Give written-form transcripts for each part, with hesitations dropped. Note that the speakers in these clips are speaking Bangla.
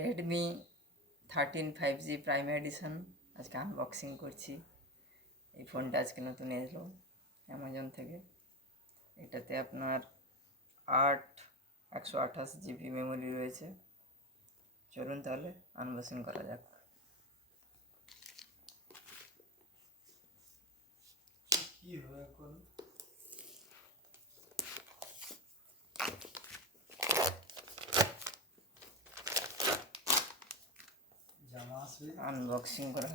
রেডমি 13 5G প্রাইম এডিশন আজকে আনবক্সিং করছি। এই ফোনটা আজকে নতুন এলো অ্যামাজন থেকে। এটাতে আপনার 128GB মেমোরি রয়েছে। চলুন তাহলে আনবক্সিং করা যাক। আনবক্সিং করা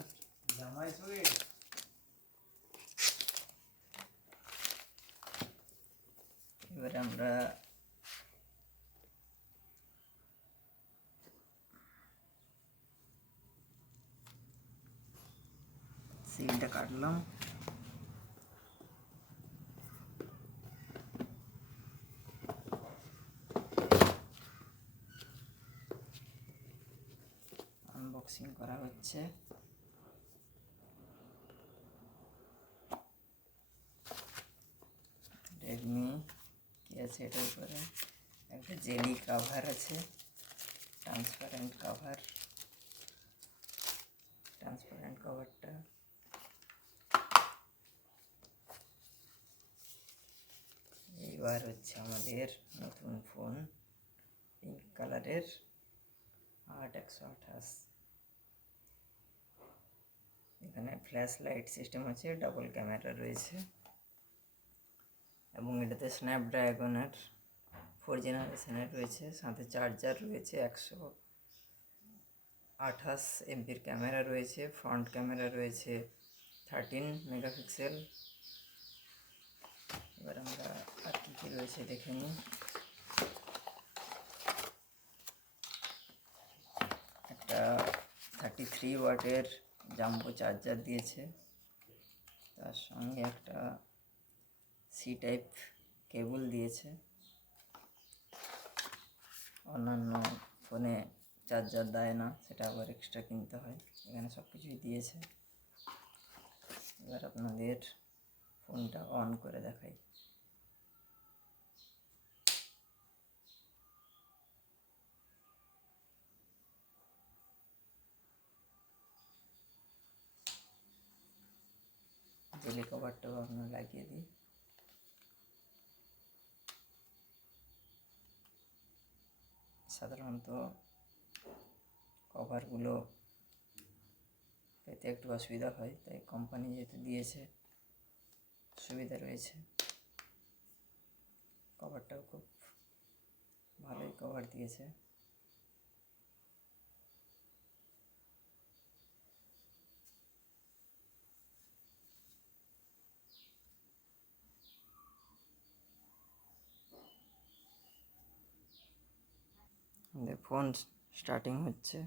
এবারে আমরা সিলটা কাটলাম। আনবক্সিং করা হচ্ছে। রেডমি কি আছে এটার উপরে? একটা জেলি কাভার আছে, ট্রান্সপারেন্ট কাভারটা এইবার হচ্ছে আমাদের নতুন ফোন, পিঙ্ক কালারের 8128। এখানে ফ্ল্যাশ লাইট সিস্টেম আছে, ডাবল ক্যামেরা রয়েছে এবং এটাতে স্ন্যাপড্রাগনের 4 জেনারেশনের রয়েছে। সাথে চার্জার রয়েছে, 128 MBর ক্যামেরা রয়েছে, ফ্রন্ট ক্যামেরা রয়েছে 13 মেগাপিক্সেল। এবার আমরা আর কী কী রয়েছে দেখে নিই। একটা 33 ওয়াটের জাম্বো চার্জার দিয়েছে, তার সঙ্গে একটা সি টাইপ কেবল দিয়েছে। অন্যান্য ফোনে চার্জার দেয় না, সেটা আবার এক্সট্রা কিনতে হয়। এখানে সব কিছুই দিয়েছে। এবার আপনাদের ফোনটা অন করে দেখাই। জেলি কভারটাও আপনার লাগিয়ে দিই। সাধারণত কভারগুলো পেতে একটু অসুবিধা হয়, তাই কোম্পানি যেহেতু দিয়েছে সুবিধা রয়েছে। কভারটাও খুব ভালোই কভার দিয়েছে। ফোন স্টার্টিং হচ্ছে।